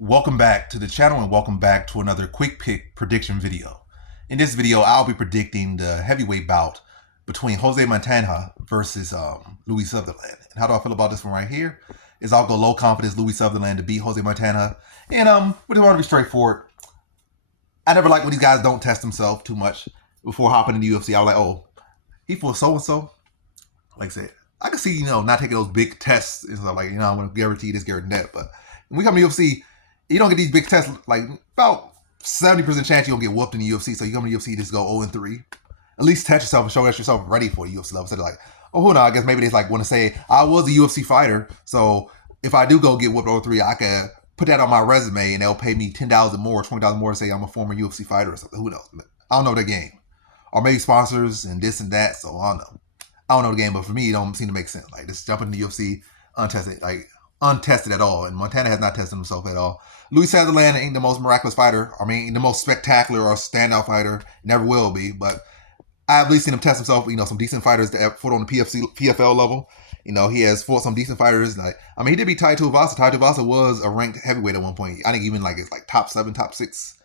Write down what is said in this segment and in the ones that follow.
Welcome back to the channel and welcome back to another quick pick prediction video. In this video, I'll be predicting the heavyweight bout between Jose Montanha versus Louie Sutherland. And how do I feel about this one right here? Is I'll go low confidence Louie Sutherland to beat Jose Montanha. And we just want to be straightforward. I never like when these guys don't test themselves too much before hopping in the UFC. I was like, oh, he fought so-and-so. Like I said, I can see, not taking those big tests and stuff like, I'm going to guarantee this, guarantee that. But when we come to UFC, you don't get these big tests, like about 70% chance you're going to get whooped in the UFC. So you come to the UFC, just go 0-3. At least test yourself and show that yourself ready for the UFC level. Instead of like, oh, hold on, I guess maybe they want to say, I was a UFC fighter. So if I do go get whooped 0-3, I can put that on my resume and they'll pay me $10,000 more, $20,000 more to say I'm a former UFC fighter or something. Who knows? I don't know the game. Or maybe sponsors and this and that. So I don't know. I don't know the game, but for me, it don't seem to make sense. Like, just jumping in the UFC untested at all. And Montanha has not tested himself at all. Louie Sutherland ain't the most miraculous fighter. I mean, the most spectacular or standout fighter. Never will be. But I've at least seen him test himself. Some decent fighters that fought on the PFL level. He has fought some decent fighters. He did beat Tai Tuivasa. Tai Tuivasa was a ranked heavyweight at one point. I think even it's top 7, top 6.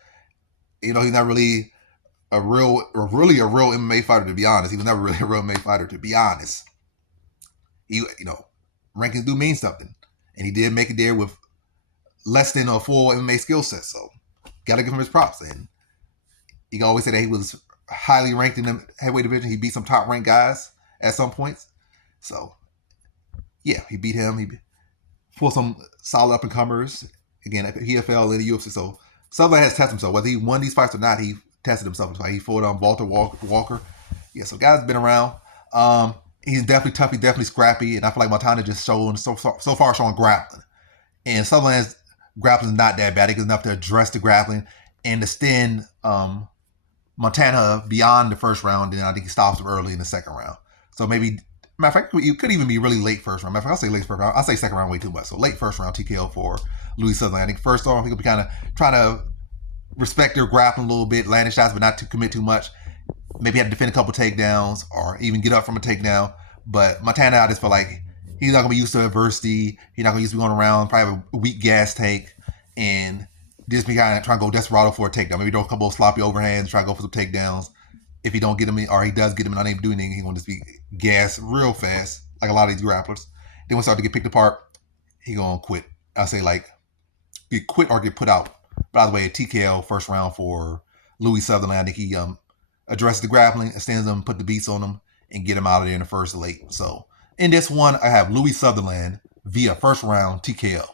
He's not really a real MMA fighter, to be honest. He was never really a real MMA fighter, to be honest. Rankings do mean something. And he did make it there with less than a full MMA skill set. So, got to give him his props. And you can always say that he was highly ranked in the heavyweight division. He beat some top ranked guys at some points. So, yeah, he beat him. He fought some solid up-and-comers. Again, at the PFL and the UFC. So, Sutherland has tested himself. Whether he won these fights or not, he tested himself. He fought on Walter Walker. Yeah, so guys been around. He's definitely tough. He's definitely scrappy. And I feel like Montanha just showing so far showing grappling. And Sutherland's grappling is not that bad. He gets enough to address the grappling and extend Montanha beyond the first round. And I think he stops him early in the second round. So maybe, matter of fact, it could even be really late first round. Matter of fact, I'll say late first round. I'll say second round way too much. So late first round TKO for Louie Sutherland. I think first round, he'll be kind of trying to respect their grappling a little bit, landing shots, but not to commit too much. Maybe have to defend a couple takedowns or even get up from a takedown. But Montanha, I just feel like he's not going to be used to adversity. He's not going to be going around, probably have a weak gas tank, and just be kind of trying to go desperado for a takedown. Maybe throw a couple of sloppy overhands, try to go for some takedowns. If he don't get him in, or he does get him and unable to do anything, he's going to just be gassed real fast, like a lot of these grapplers. Then when he start to get picked apart, he's going to quit. I'll say get quit or get put out. By the way, a TKO first round for Louie Sutherland. I think he addresses the grappling, extends them, put the beats on them, and get him out of there in the first late. So in this one, I have Louie Sutherland via first round TKO.